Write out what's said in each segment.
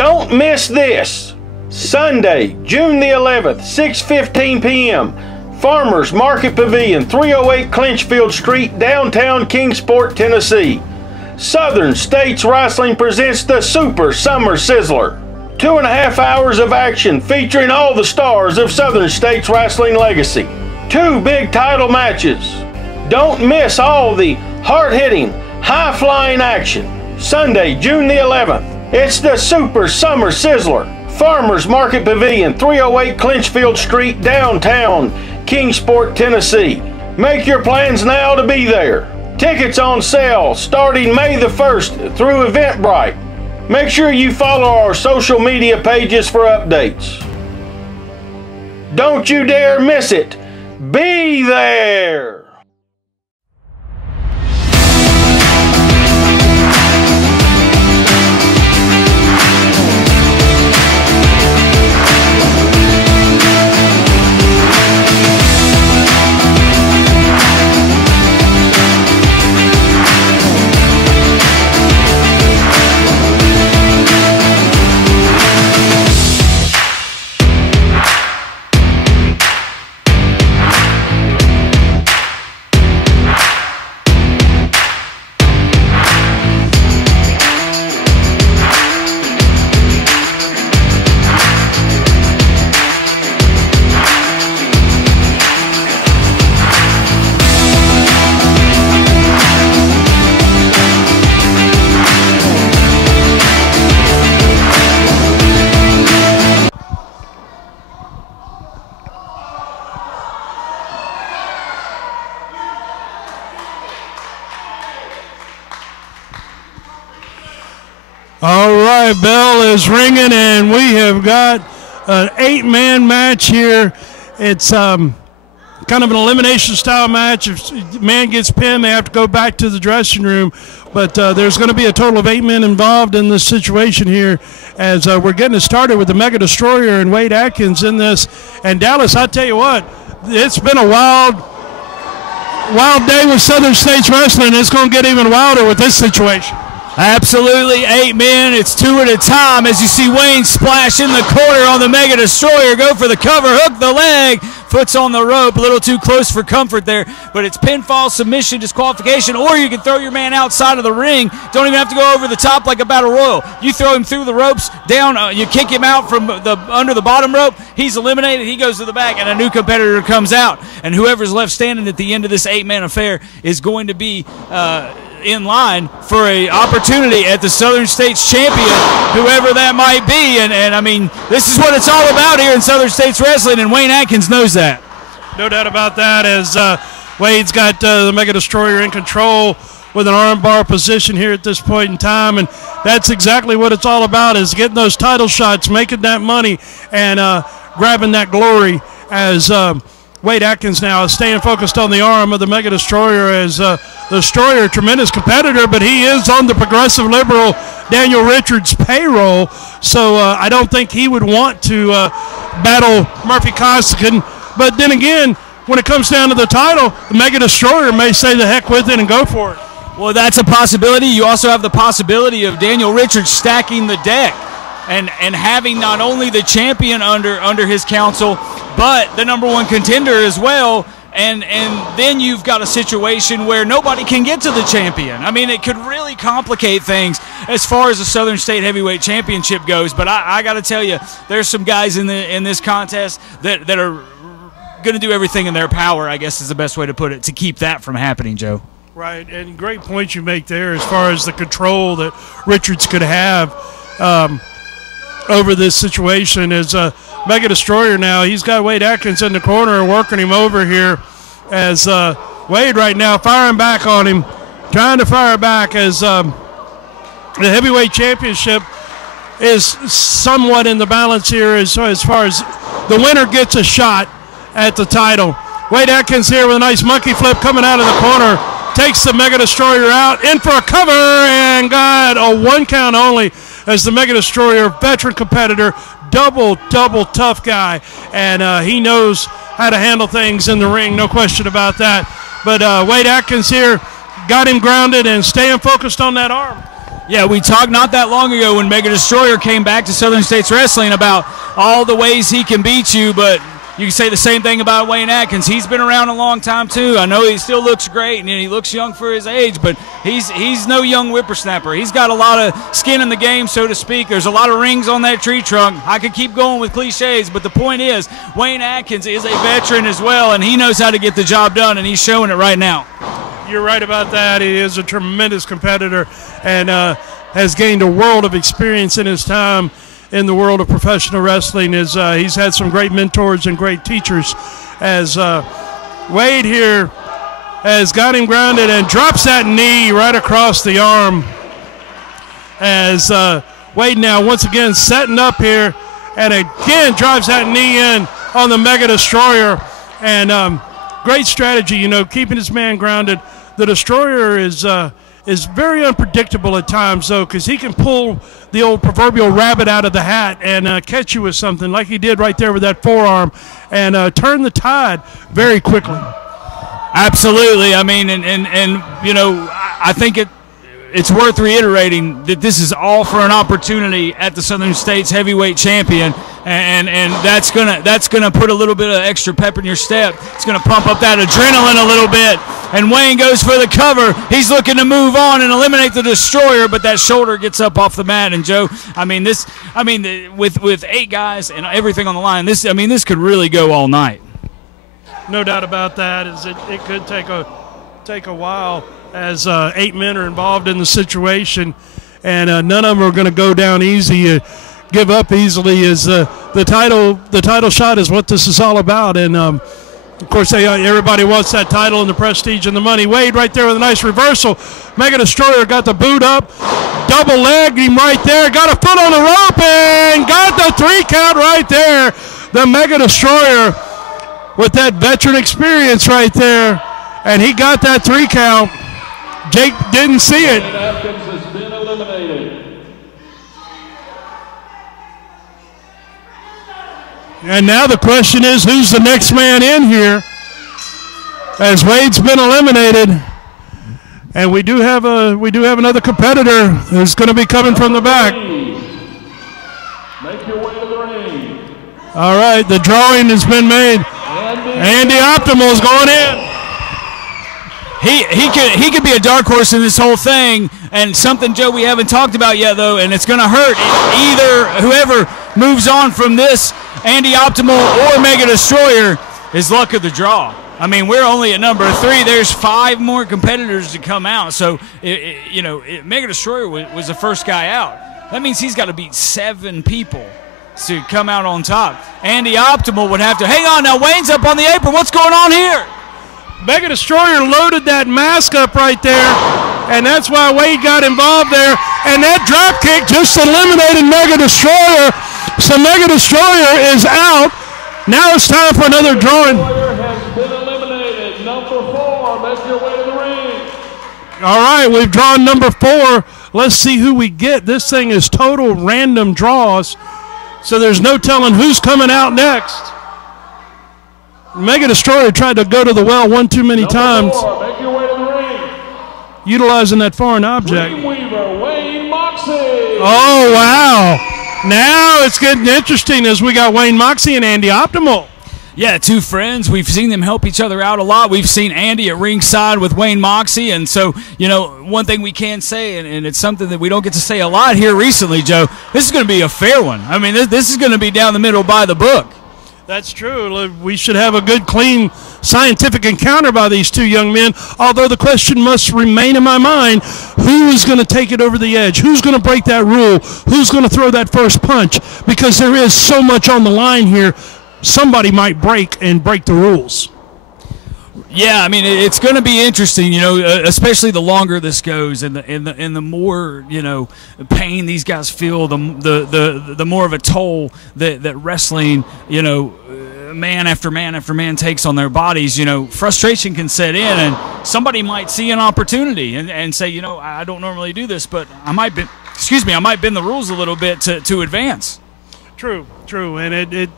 Don't miss this. Sunday, June the 11th, 6:15 p.m. Farmers Market Pavilion, 308 Clinchfield Street, downtown Kingsport, Tennessee. Southern States Wrestling presents the Super Summer Sizzler. 2.5 hours of action featuring all the stars of Southern States Wrestling legacy. 2 big title matches. Don't miss all the hard-hitting, high-flying action. Sunday, June the 11th. It's the Super Summer Sizzler. Farmers Market Pavilion, 308 Clinchfield Street, downtown Kingsport, Tennessee. Make your plans now to be there. Tickets on sale starting May the 1st through Eventbrite. Make sure you follow our social media pages for updates. Don't you dare miss it. Be there! All right, bell is ringing, and we have got an 8-man match here. It's kind of an elimination style match. If a man gets pinned, they have to go back to the dressing room. But there's going to be a total of 8 men involved in this situation here as we're getting it started with the Mega Destroyer and Wayne Adkins in this. And Dallas, I tell you what, it's been a wild day with Southern States Wrestling. It's going to get even wilder with this situation. Absolutely, 8 men. It's 2 at a time as you see Wayne splash in the corner on the Mega Destroyer. Go for the cover, hook the leg. Foot's on the rope, a little too close for comfort there. But it's pinfall, submission, disqualification, or you can throw your man outside of the ring. Don't even have to go over the top like a battle royal. You throw him through the ropes, down, you kick him out from under the bottom rope. He's eliminated. He goes to the back, and a new competitor comes out. And whoever's left standing at the end of this 8-man affair is going to be in line for a opportunity at the Southern States Champion, whoever that might be. And I mean, this is what it's all about here in Southern States Wrestling, and Wayne Adkins knows that. No doubt about that, as Wade's got the Mega Destroyer in control with an armbar position here at this point in time, and that's exactly what it's all about, is getting those title shots, making that money, and grabbing that glory, as Wayne Adkins now is staying focused on the arm of the Mega Destroyer, as the Destroyer, a tremendous competitor, but he is on the Progressive Liberal Daniel Richards payroll, so I don't think he would want to battle Murphy Costigan. But then again, when it comes down to the title, the Mega Destroyer may say the heck with it and go for it. Well, that's a possibility. You also have the possibility of Daniel Richards stacking the deck and having not only the champion under his counsel, but the #1 contender as well. And then you've got a situation where nobody can get to the champion. I mean, it could really complicate things as far as the Southern State Heavyweight Championship goes. But I got to tell you, there's some guys in this contest that are going to do everything in their power, I guess is the best way to put it, to keep that from happening, Joe. Right, and great point you make there as far as the control that Richards could have over this situation. As Mega Destroyer now, he's got Wayne Adkins in the corner and working him over here, as Wade right now firing back on him, trying to fire back, as the heavyweight championship is somewhat in the balance here as far as the winner gets a shot at the title. Wayne Adkins here with a nice monkey flip coming out of the corner, takes the Mega Destroyer out, in for a cover, and got a 1 count only, as the Mega Destroyer, veteran competitor, double tough guy, and he knows how to handle things in the ring, no question about that. But Wayne Adkins here got him grounded and staying focused on that arm. Yeah, we talked not that long ago when Mega Destroyer came back to Southern States Wrestling about all the ways he can beat you, but you can say the same thing about Wayne Adkins. He's been around a long time, too. I know he still looks great, and he looks young for his age, but he's no young whippersnapper. He's got a lot of skin in the game, so to speak. There's a lot of rings on that tree trunk. I could keep going with cliches, but the point is Wayne Adkins is a veteran as well, and he knows how to get the job done, and he's showing it right now. You're right about that. He is a tremendous competitor and has gained a world of experience in his time in the world of professional wrestling. He's had some great mentors and great teachers. As Wade here has got him grounded and drops that knee right across the arm. As Wade now once again setting up here and again drives that knee in on the Mega Destroyer. And great strategy, you know, keeping his man grounded. The Destroyer is very unpredictable at times, though, because he can pull the old proverbial rabbit out of the hat and catch you with something like he did right there with that forearm and turn the tide very quickly. Absolutely. I mean, and you know, I think it's worth reiterating that this is all for an opportunity at the Southern States Heavyweight Champion, and that's gonna put a little bit of extra pep in your step. It's gonna pump up that adrenaline a little bit. And Wayne goes for the cover. He's looking to move on and eliminate the Destroyer, but that shoulder gets up off the mat. And Joe, with 8 guys and everything on the line, this could really go all night. No doubt about that. It could take a while, as 8 men are involved in the situation, and none of them are going to go down easy, give up easily. As the title shot is what this is all about, and of course everybody wants that title and the prestige and the money. Wade right there with a nice reversal. Mega Destroyer got the boot up, double legged him right there, got a foot on the rope and got the 3 count right there. The Mega Destroyer with that veteran experience right there, and he got that 3 count. Jake didn't see it. Wayne Adkins has been eliminated. And now the question is, who's the next man in here? As Wade's been eliminated, and we do have another competitor who's going to be coming from the back. Make your way to the ring. All right, the drawing has been made. Andy Optimal is going in. He could be a dark horse in this whole thing, and something, Joe, we haven't talked about yet, though, and it's going to hurt either whoever moves on from this, Andy Optimal or Mega Destroyer, is luck of the draw. I mean, we're only at number 3. There's 5 more competitors to come out, so Mega Destroyer was the first guy out. That means he's got to beat 7 people to come out on top. Andy Optimal would have to. Hang on, now Wayne's up on the apron. What's going on here? Mega Destroyer loaded that mask up right there, and that's why Wade got involved there. And that drop kick just eliminated Mega Destroyer. So Mega Destroyer is out. Now it's time for another drawing. Destroyer has been eliminated. Number 4, make your way to the ring. All right, we've drawn number 4. Let's see who we get. This thing is total random draws, so there's no telling who's coming out next. Mega Destroyer tried to go to the well one too many times, 4, make your way to the ring. utilizing that foreign object. Dreamweaver, Wayne Moxxi. Oh, wow. Now it's getting interesting as we got Wayne Moxxi and Andy Optimal. Yeah, 2 friends. We've seen them help each other out a lot. We've seen Andy at ringside with Wayne Moxxi, and so, one thing we can say, and it's something that we don't get to say a lot here recently, Joe, this is going to be a fair one. I mean, this is going to be down the middle by the book. That's true. We should have a good, clean, scientific encounter by these 2 young men, although the question must remain in my mind, who is going to take it over the edge? Who's going to break that rule? Who's going to throw that first punch? Because there is so much on the line here, somebody might break the rules. Yeah, I mean, it's going to be interesting, especially the longer this goes, and the more pain these guys feel, the more of a toll that wrestling, man after man after man takes on their bodies. Frustration can set in, and somebody might see an opportunity and say, I don't normally do this, but I might bend the rules a little bit to advance. True, and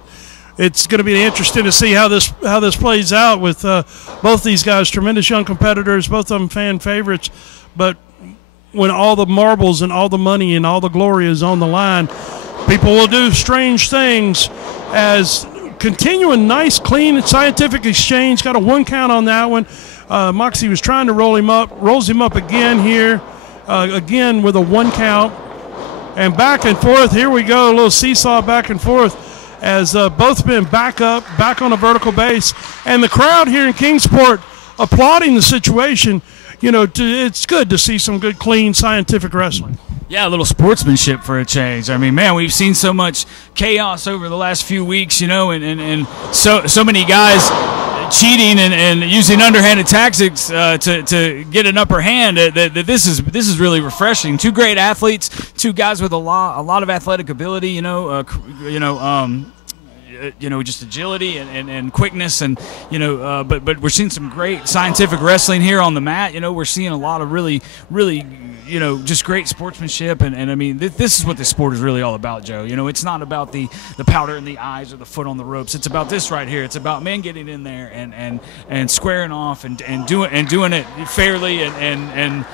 it's going to be interesting to see how this plays out with both these guys, tremendous young competitors, both of them fan favorites. But when all the marbles and all the money and all the glory is on the line, people will do strange things. As continuing nice, clean, and scientific exchange. Got a 1 count on that one. Moxxi was trying to roll him up. Rolls him up again here. Again with a 1 count. And back and forth. Here we go. A little seesaw back and forth as both men back up, back on a vertical base. And the crowd here in Kingsport applauding the situation. You know, it's good to see some good, clean, scientific wrestling. Yeah, a little sportsmanship for a change. I mean, man, we've seen so much chaos over the last few weeks, you know, and so many guys cheating and using underhanded tactics to get an upper hand. That this is really refreshing. 2 great athletes, 2 guys with a lot of athletic ability, just agility and quickness, and but we're seeing some great scientific wrestling here on the mat. You know, we're seeing a lot of really just great sportsmanship, and I mean this is what this sport is really all about, Joe. You know, it's not about the powder in the eyes or the foot on the ropes. It's about this right here. It's about men getting in there and squaring off and doing it fairly and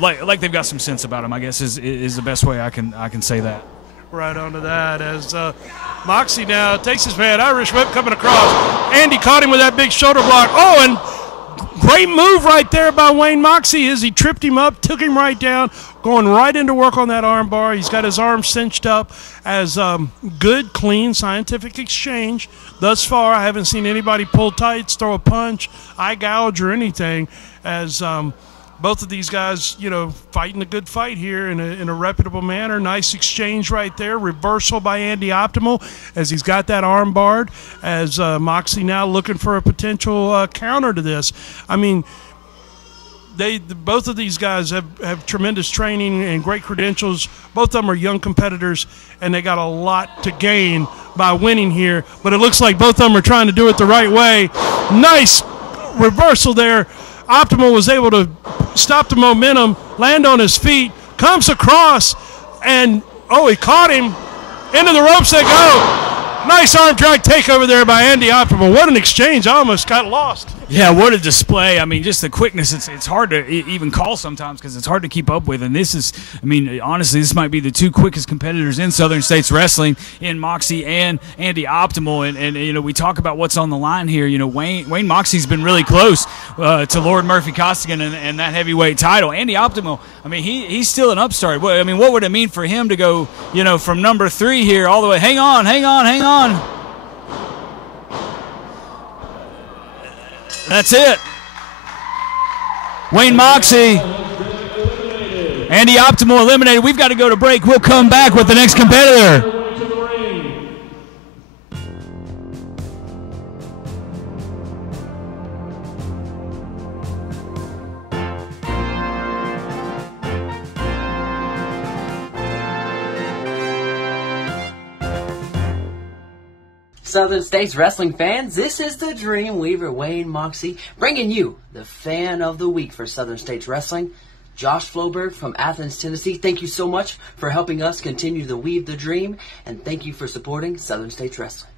like they've got some sense about them, I guess is the best way I can say that. Right onto that as Moxxi now takes his man. Irish whip coming across. Andy caught him with that big shoulder block. Oh, and great move right there by Wayne Moxxi as he tripped him up, took him right down, going right into work on that arm bar. He's got his arm cinched up as good, clean, scientific exchange. Thus far, I haven't seen anybody pull tights, throw a punch, eye gouge, or anything as both of these guys, fighting a good fight here in a reputable manner. Nice exchange right there. Reversal by Andy Optimal as he's got that arm barred. As Moxxi now looking for a potential counter to this. I mean, both of these guys have tremendous training and great credentials. Both of them are young competitors, and they got a lot to gain by winning here. But it looks like both of them are trying to do it the right way. Nice reversal there. Optimal was able to stop the momentum, land on his feet, comes across, and, he caught him. Into the ropes they go. Nice arm drag takeover there by Andy Optimal. What an exchange. I almost got lost. Yeah, what a display. I mean, just the quickness, it's hard to even call sometimes because it's hard to keep up with. And this is, I mean, honestly, this might be the 2 quickest competitors in Southern States Wrestling in Moxxi and Andy Optimal. And we talk about what's on the line here. Wayne Moxxi's been really close to Lord Murphy Costigan and that heavyweight title. Andy Optimal, I mean, he's still an upstart. What would it mean for him to go, from number 3 here all the way? Hang on. That's it. Wayne Moxxi, Andy Optimal eliminated. We've got to go to break. We'll come back with the next competitor. Southern States Wrestling fans, this is the Dream Weaver, Wayne Moxxi, bringing you the Fan of the Week for Southern States Wrestling. Josh Floberg from Athens, Tennessee, thank you so much for helping us continue to weave the dream, and thank you for supporting Southern States Wrestling.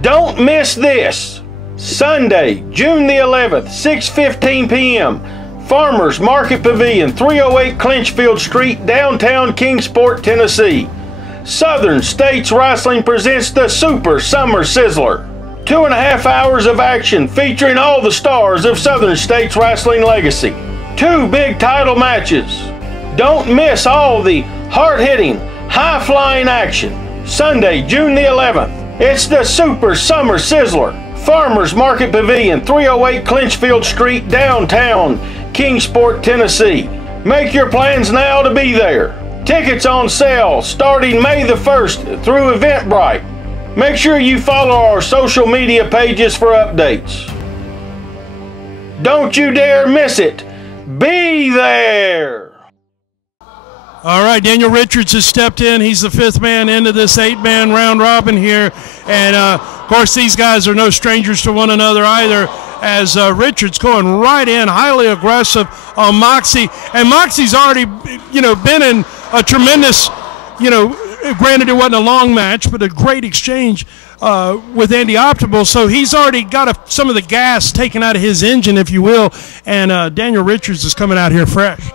Don't miss this. Sunday, June the 11th, 6:15 p.m., Farmers Market Pavilion, 308 Clinchfield Street, downtown Kingsport, Tennessee. Southern States Wrestling presents the Super Summer Sizzler. 2.5 hours of action featuring all the stars of Southern States Wrestling legacy. 2 big title matches. Don't miss all the hard-hitting, high-flying action. Sunday, June the 11th. It's the Super Summer Sizzler. Farmers Market Pavilion, 308 Clinchfield Street, downtown Kingsport, Tennessee. Make your plans now to be there. Tickets on sale starting May the 1st through Eventbrite. Make sure you follow our social media pages for updates. Don't you dare miss it. Be there. All right, Daniel Richards has stepped in. He's the 5th man into this 8-man round robin here. And, of course, these guys are no strangers to one another either, as Richards going right in, highly aggressive on Moxxi. And Moxxi's already, been in a tremendous, granted it wasn't a long match, but a great exchange with Andy Optimal. So he's already got some of the gas taken out of his engine, if you will. And Daniel Richards is coming out here fresh.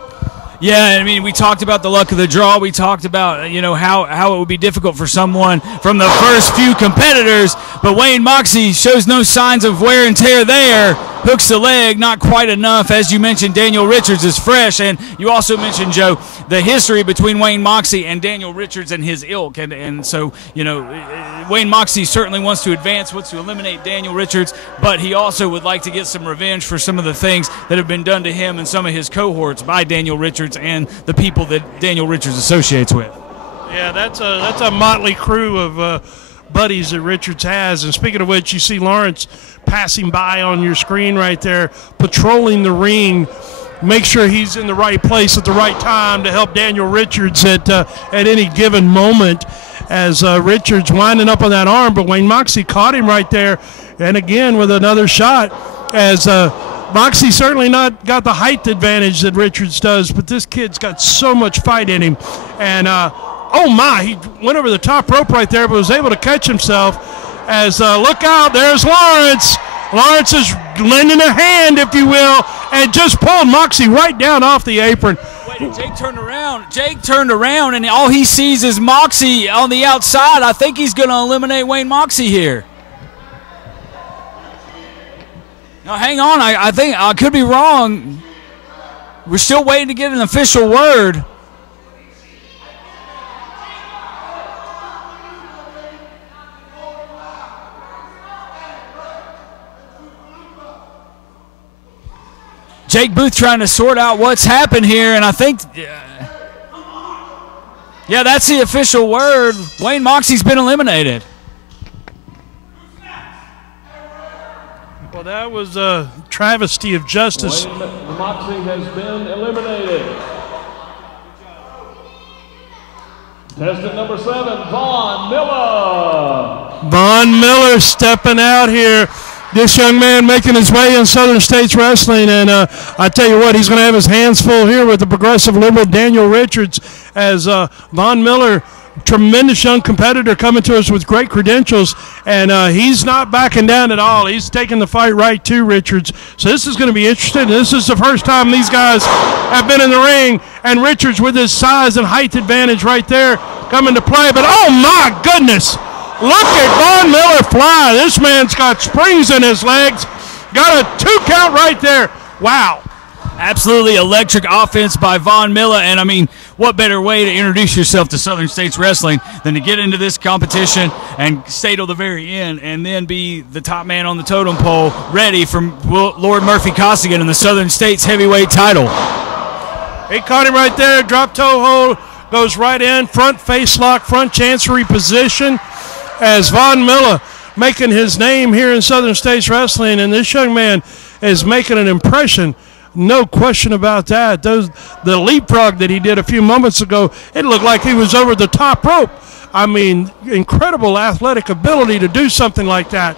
Yeah, I mean, we talked about the luck of the draw. We talked about, you know, how it would be difficult for someone from the first few competitors. But Wayne Moxxi shows no signs of wear and tear there. Hooks the leg, not quite enough. As you mentioned, Daniel Richards is fresh. And you also mentioned, Joe, the history between Wayne Moxxi and Daniel Richards and his ilk. And so, you know, Wayne Moxxi certainly wants to advance, wants to eliminate Daniel Richards, but he also would like to get some revenge for some of the things that have been done to him and some of his cohorts by Daniel Richards and the people that Daniel Richards associates with. Yeah, that's a motley crew of buddies that Richards has. And speaking of which, you see Lawrence passing by on your screen right there, patrolling the ring. Make sure he's in the right place at the right time to help Daniel Richards at any given moment, as Richards winding up on that arm. But Wayne Moxxi caught him right there, and again with another shot, as Moxxi certainly not got the height advantage that Richards does, but this kid's got so much fight in him. And oh my, he went over the top rope right there, but was able to catch himself. As look out, there's Lawrence. Lawrence is lending a hand, if you will, and just pulled Moxxi right down off the apron. Wait, Jake turned around. Jake turned around, and all he sees is Moxxi on the outside. I think he's going to eliminate Wayne Moxxi here. Now, hang on. I think I could be wrong. We're still waiting to get an official word. Jake Booth trying to sort out what's happened here, and I think, yeah, that's the official word. Wayne Moxxi's been eliminated. Well, that was a travesty of justice. Wayne Moxxi has been eliminated. Contestant number 7, Von Miller. Von Miller stepping out here. This young man making his way in Southern States Wrestling, and I tell you what, he's going to have his hands full here with the progressive liberal Daniel Richards, as Von Miller, tremendous young competitor coming to us with great credentials, and he's not backing down at all. He's taking the fight right to Richards. So this is going to be interesting. This is the first time these guys have been in the ring, and Richards with his size and height advantage right there coming to play. But oh my goodness! Look at Von Miller fly. This man's got springs in his legs. Got a 2 count right there. Wow. Absolutely electric offense by Von Miller. And, I mean, what better way to introduce yourself to Southern States Wrestling than to get into this competition and stay till the very end and then be the top man on the totem pole, ready for Lord Murphy Costigan in the Southern States heavyweight title. He caught him right there. Drop toe hold. Goes right in. Front face lock. Front chancery position. As Von Miller making his name here in Southern States Wrestling, and this young man is making an impression, no question about that. The leapfrog that he did a few moments ago, it looked like he was over the top rope. I mean, incredible athletic ability to do something like that.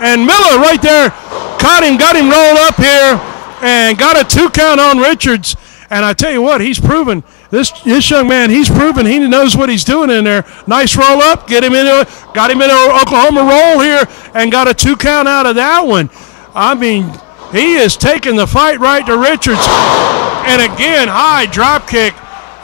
And Miller right there caught him, got him rolled up here, and got a 2 count on Richards. And I tell you what, he's proven, this young man, he's proven he knows what he's doing in there. Nice roll up, got him into Oklahoma roll here, and got a 2 count out of that one. I mean, he is taking the fight right to Richards. And again, high drop kick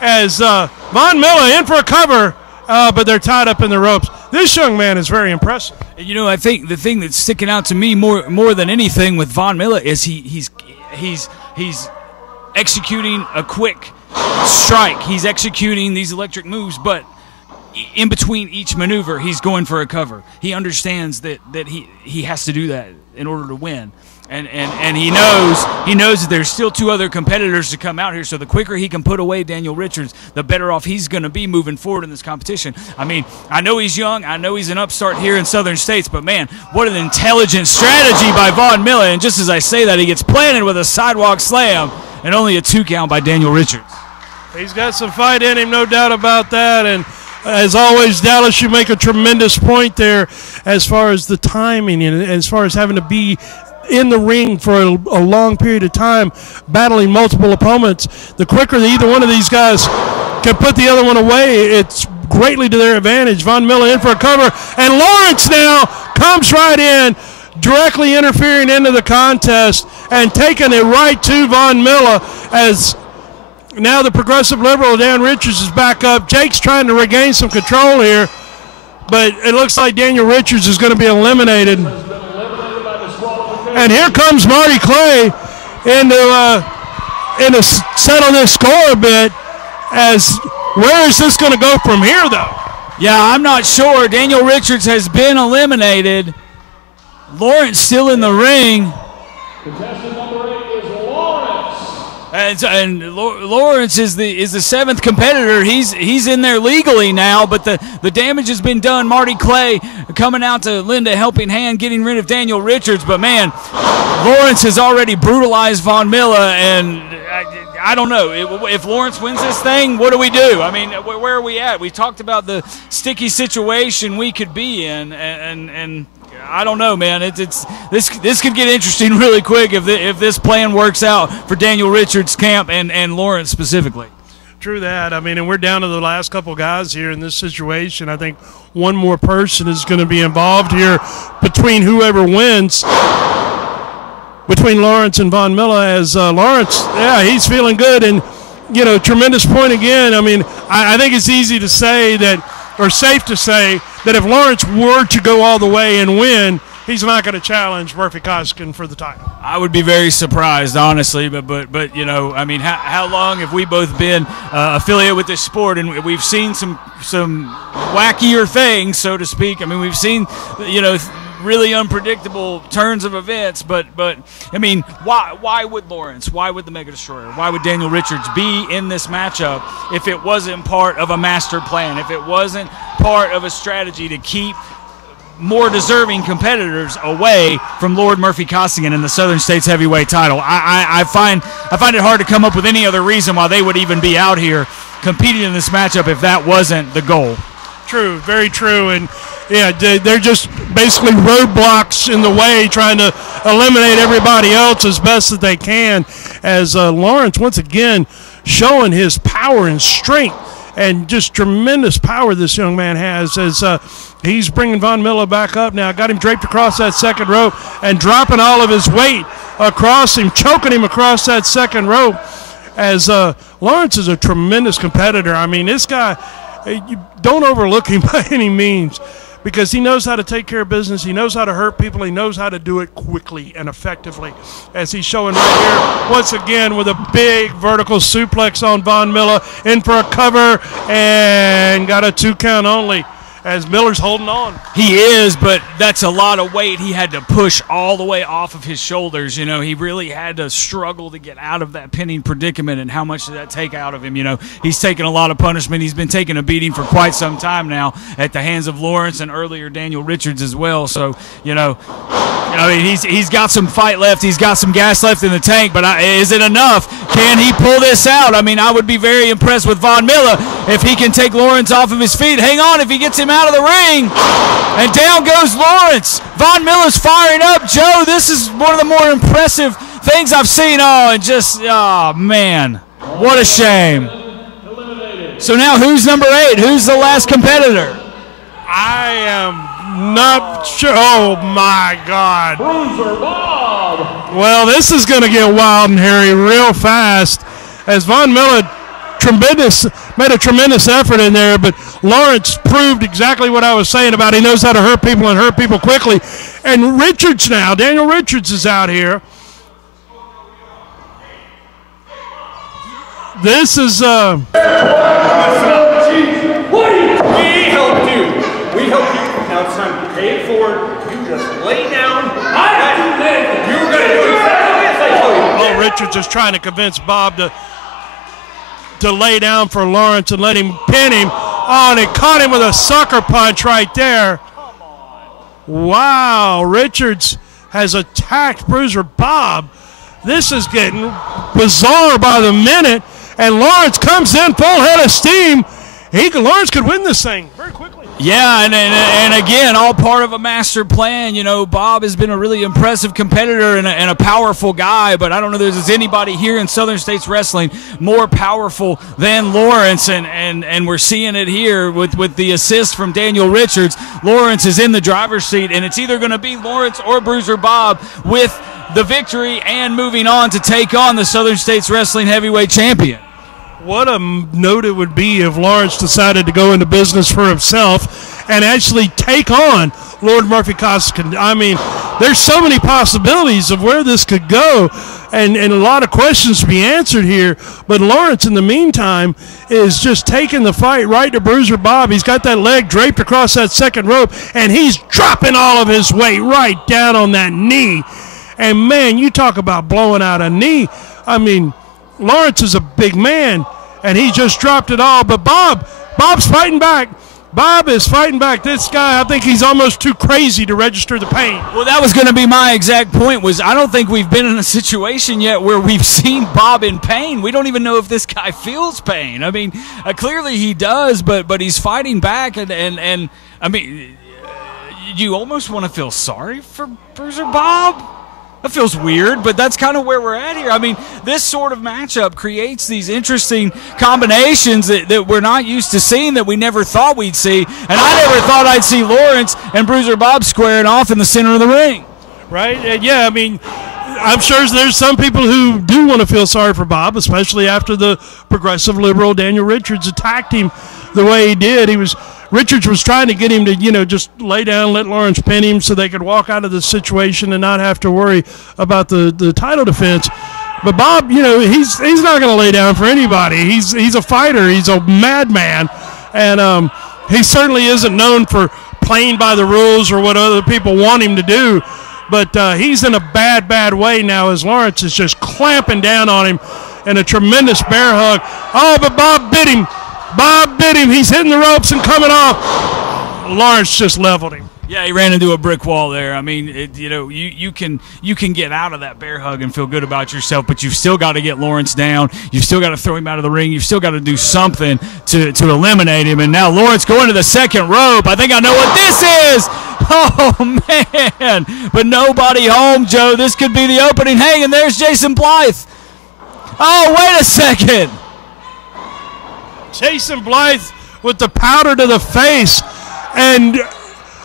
as Von Miller in for a cover, but they're tied up in the ropes. This young man is very impressive. You know, I think the thing that's sticking out to me more than anything with Von Miller is he's executing a quick strike. He's executing these electric moves, but in between each maneuver, he's going for a cover. He understands that he has to do that in order to win. And he knows that there's still 2 other competitors to come out here, so the quicker he can put away Daniel Richards, the better off he's going to be moving forward in this competition. I mean, I know he's young, I know he's an upstart here in Southern States, but man, what an intelligent strategy by Von Miller. And just as I say that, he gets planted with a sidewalk slam and only a 2 count by Daniel Richards. He's got some fight in him, no doubt about that. And as always, Dallas, you make a tremendous point there as far as the timing and as far as having to be in the ring for a long period of time, battling multiple opponents. The quicker that either one of these guys can put the other one away, it's greatly to their advantage. Von Miller in for a cover, and Lawrence now comes right in, directly interfering into the contest and taking it right to Von Miller as now the progressive liberal, Dan Richards, is back up. Jake's trying to regain some control here, but it looks like Daniel Richards is going to be eliminated. And here comes Marty Clay in to settle this score a bit. As where is this going to go from here, though? Yeah, I'm not sure. Daniel Richards has been eliminated. Lawrence still in the ring. Contestant number 8 is Lawrence. And Lawrence is the 7th competitor. He's in there legally now, but the damage has been done. Marty Clay coming out to lend a helping hand, getting rid of Daniel Richards. But man, Lawrence has already brutalized Von Miller, and I don't know. If Lawrence wins this thing, what do we do? I mean, where are we at? We talked about the sticky situation we could be in, and I don't know, man. This could get interesting really quick if this plan works out for Daniel Richards' camp and Lawrence specifically. True that. I mean, and we're down to the last couple guys here in this situation. I think one more person is going to be involved here between whoever wins. Between Lawrence and Von Miller, as Lawrence, yeah, he's feeling good, and tremendous point again. I mean, I think it's easy to say that, or safe to say that if Lawrence were to go all the way and win, he's not going to challenge Murphy Costigan for the title. I would be very surprised, honestly, but I mean, how long have we both been affiliated with this sport, and we've seen some wackier things, so to speak. I mean, we've seen really unpredictable turns of events, but I mean, why would Lawrence, why would the Mega Destroyer, why would Daniel Richards be in this matchup if it wasn't part of a master plan, if it wasn't part of a strategy to keep more deserving competitors away from Lord Murphy Costigan in the Southern States Heavyweight title? I find it hard to come up with any other reason why they would even be out here competing in this matchup if that wasn't the goal. True, very true, and yeah, they're just basically roadblocks in the way, trying to eliminate everybody else as best that they can. As Lawrence, once again, showing his power and strength, and just tremendous power this young man has, as he's bringing Von Miller back up now. Got him draped across that second rope and dropping all of his weight across him, choking him across that second rope. As Lawrence is a tremendous competitor. I mean, this guy, you don't overlook him by any means, because he knows how to take care of business. He knows how to hurt people. He knows how to do it quickly and effectively, as he's showing right here once again with a big vertical suplex on Von Miller, in for a cover, and got a 2 count only, as Miller's holding on. He is, but that's a lot of weight he had to push all the way off of his shoulders. He really had to struggle to get out of that pinning predicament, and how much did that take out of him? He's taken a lot of punishment. He's been taking a beating for quite some time now at the hands of Lawrence and earlier Daniel Richards as well. So, I mean, he's got some fight left. He's got some gas left in the tank, but is it enough? Can he pull this out? I mean, I would be very impressed with Von Miller if he can take Lawrence off of his feet. Hang on, if he gets him out of the ring, and down goes Lawrence. Von Miller's firing up. Joe, this is one of the more impressive things I've seen. Oh, man, what a shame. So now who's number 8? Who's the last competitor? I am not sure. Oh, my God. Bruiser Bob. Well, this is going to get wild and hairy real fast, as Von Miller made a tremendous effort in there, but Lawrence proved exactly what I was saying about he knows how to hurt people and hurt people quickly. And Richards now, Daniel Richards is out here. This is We helped you. Now it's time to pay it forward. You just lay down. You're going to do exactly as I told you. Oh, Richards is trying to convince Bob to lay down for Lawrence and let him pin him. Oh, and it caught him with a sucker punch right there. Wow, Richards has attacked Bruiser Bob. This is getting bizarre by the minute, and Lawrence comes in full head of steam. Lawrence could win this thing very quickly. Yeah, and again, all part of a master plan. Bob has been a really impressive competitor and a powerful guy, but I don't know if there's anybody here in Southern States Wrestling more powerful than Lawrence, and we're seeing it here with the assist from Daniel Richards. Lawrence is in the driver's seat, and it's either going to be Lawrence or Bruiser Bob with the victory and moving on to take on the Southern States Wrestling Heavyweight Champion. What a note it would be if Lawrence decided to go into business for himself and actually take on Lord Murphy Costigan. I mean, there's so many possibilities of where this could go, and a lot of questions to be answered here. But Lawrence, in the meantime, is just taking the fight right to Bruiser Bob. He's got that leg draped across that second rope, and he's dropping all of his weight right down on that knee. And, man, you talk about blowing out a knee. I mean, Lawrence is a big man, and he just dropped it all. But Bob's fighting back. Bob is fighting back. This guy, I think he's almost too crazy to register the pain. Well, that was going to be my exact point, was I don't think we've been in a situation yet where we've seen Bob in pain. We don't even know if this guy feels pain. I mean, clearly he does, but he's fighting back, and I mean, you almost want to feel sorry for Bruiser Bob. That feels weird, but that's kind of where we're at here. I mean, this sort of matchup creates these interesting combinations that we're not used to seeing, that we never thought we'd see. And I never thought I'd see Lawrence and Bruiser Bob squaring off in the center of the ring. Right? And yeah, I mean, I'm sure there's some people who do want to feel sorry for Bob, especially after the progressive liberal Daniel Richards attacked him the way he did. Richards was trying to get him to, just lay down, let Lawrence pin him so they could walk out of the situation and not have to worry about the title defense. But Bob, he's not going to lay down for anybody. He's a fighter. He's a madman. And he certainly isn't known for playing by the rules or what other people want him to do. But he's in a bad, bad way now as Lawrence is just clamping down on him in a tremendous bear hug. Oh, but Bob bit him. He's hitting the ropes and coming off. Lawrence just leveled him. Yeah, he ran into a brick wall there. I mean, you can get out of that bear hug and feel good about yourself, but you've still got to get Lawrence down. You've still got to throw him out of the ring. You've still got to do something to eliminate him. And now Lawrence going to the second rope. I think I know what this is. Oh, man. But nobody home, Joe. This could be the opening. Hey, and there's Jason Blythe. Oh, wait a second. Jason Blythe with the powder to the face, and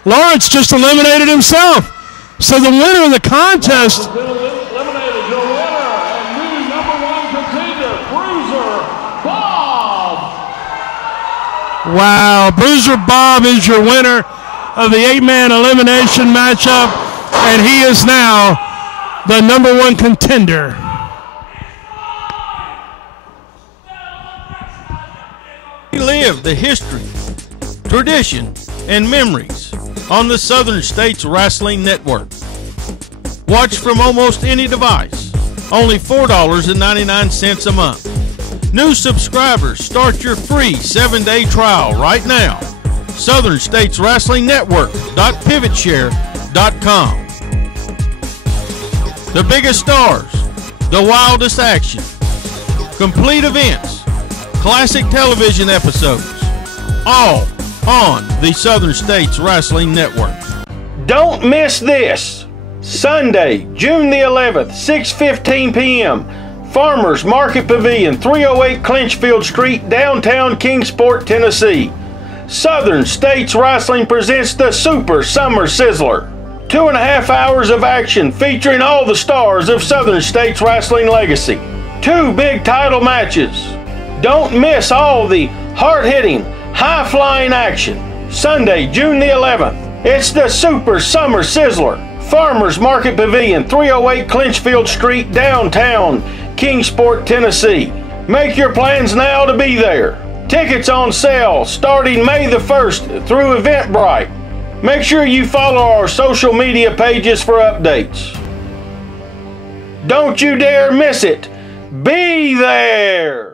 Lawrence just eliminated himself. So the winner of the contest Eliminated your winner and new #1 contender, Bruiser Bob. Wow, Bruiser Bob is your winner of the 8-man elimination matchup, and he is now the #1 contender. Relive the history, tradition, and memories on the Southern States Wrestling Network. Watch from almost any device, only $4.99 a month. New subscribers start your free 7-day trial right now. Southern States Wrestling Network.pivotshare.com. The biggest stars, the wildest action, complete events, classic television episodes, all on the Southern States Wrestling Network. Don't miss this. Sunday, June the 11th, 6:15 p.m. Farmers Market Pavilion, 308 Clinchfield Street, downtown Kingsport, Tennessee. Southern States Wrestling presents the Super Summer Sizzler. 2.5 hours of action featuring all the stars of Southern States Wrestling legacy. 2 big title matches. Don't miss all the hard-hitting, high-flying action. Sunday, June the 11th. It's the Super Summer Sizzler. Farmers Market Pavilion, 308 Clinchfield Street, downtown Kingsport, Tennessee. Make your plans now to be there. Tickets on sale starting May the 1st through Eventbrite. Make sure you follow our social media pages for updates. Don't you dare miss it. Be there.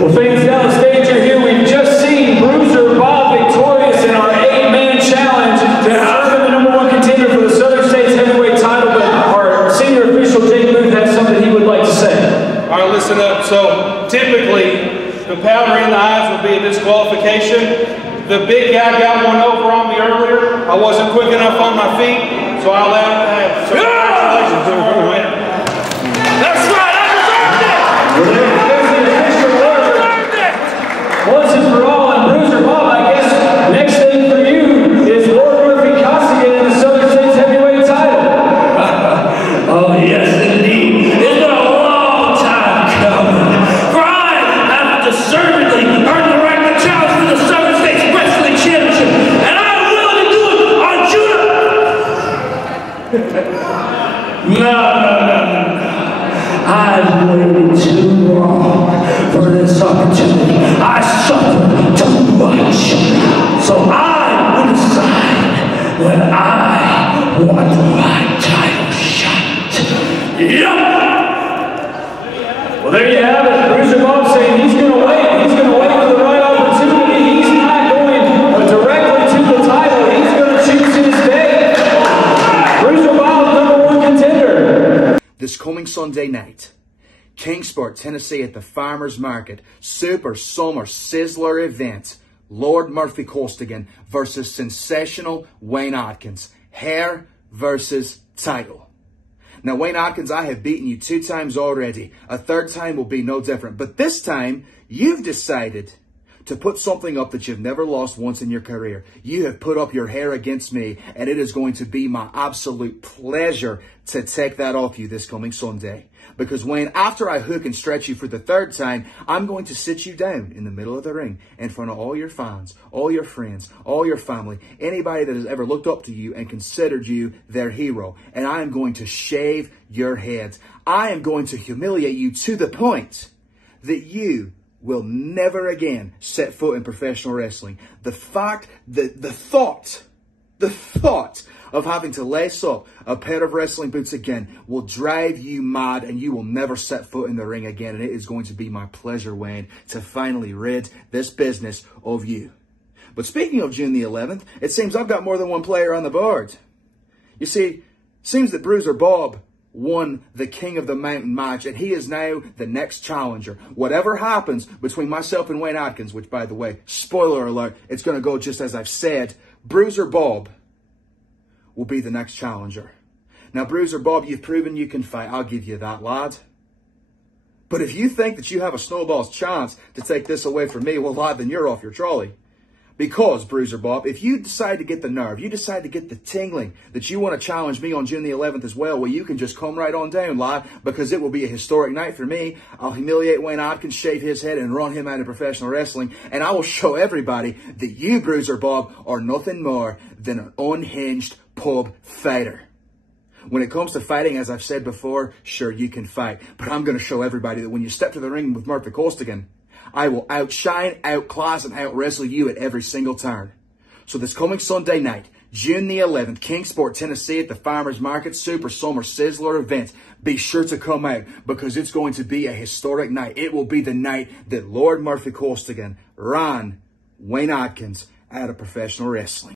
Well, fans down the stage are here. We've just seen Bruiser Bob victorious in our 8-man challenge to determine the #1 contender for the Southern States Heavyweight title, but our senior official, Jake Booth, has something he would like to say. All right, listen up. So, typically, the powder in the eyes would be a disqualification. The big guy got one over on me earlier. I wasn't quick enough on my feet, so I allowed it to happen. So, congratulations to our winner. That's right, I deserved it! Once and for all, and Bruiser Bob, I guess next thing for you is Lord Murphy Costigan in the Southern States Heavyweight title. Oh, yes, indeed. It's been a long time coming. I waited too long for this opportunity. I suffered too much. So I will decide that I want my title shot. Yup! Well, there you have it. Bruiser Bob saying he's going to wait. He's going to wait for the right opportunity. He's not going directly to the title. He's going to choose his day. Bruiser Bob, #1 contender. This coming Sunday night, Kingsport, Tennessee at the Farmers Market, Super Summer Sizzler event, Lord Murphy Costigan versus sensational Wayne Adkins. Hair versus title. Now, Wayne Adkins, I have beaten you 2 times already. A 3rd time will be no different. But this time, you've decided to put something up that you've never lost once in your career. You have put up your hair against me, and it is going to be my absolute pleasure to take that off you this coming Sunday. Because, Wayne, after I hook and stretch you for the 3rd time, I'm going to sit you down in the middle of the ring in front of all your fans, all your friends, all your family, anybody that has ever looked up to you and considered you their hero. And I am going to shave your head. I am going to humiliate you to the point that you will never again set foot in professional wrestling. The thought of having to lace up a pair of wrestling boots again will drive you mad, and you will never set foot in the ring again. And it is going to be my pleasure, Wayne, to finally rid this business of you. But speaking of June the 11th, it seems I've got more than one player on the board. You see, it seems that Bruiser Bob won the King of the Mountain match, and he is now the next challenger. Whatever happens between myself and Wayne Adkins, which, by the way, spoiler alert, it's going to go just as I've said, Bruiser Bob will be the next challenger. Now, Bruiser Bob, you've proven you can fight. I'll give you that, lad. But if you think that you have a snowball's chance to take this away from me, well, lad, then you're off your trolley. Because, Bruiser Bob, if you decide to get the nerve, you decide to get the tingling that you want to challenge me on June the 11th as well you can just come right on down, lad, because it will be a historic night for me. I'll humiliate Wayne Adkins, shave his head, and run him out of professional wrestling, and I will show everybody that you, Bruiser Bob, are nothing more than an unhinged pub fighter. When it comes to fighting, as I've said before, sure, you can fight, but I'm going to show everybody that when you step to the ring with Murphy Costigan, I will outshine, outclass, and outwrestle you at every single turn. So this coming Sunday night, June the 11th, Kingsport, Tennessee at the Farmers Market Super Summer Sizzler event. Be sure to come out because it's going to be a historic night. It will be the night that Lord Murphy Costigan ran Wayne Adkins out of professional wrestling.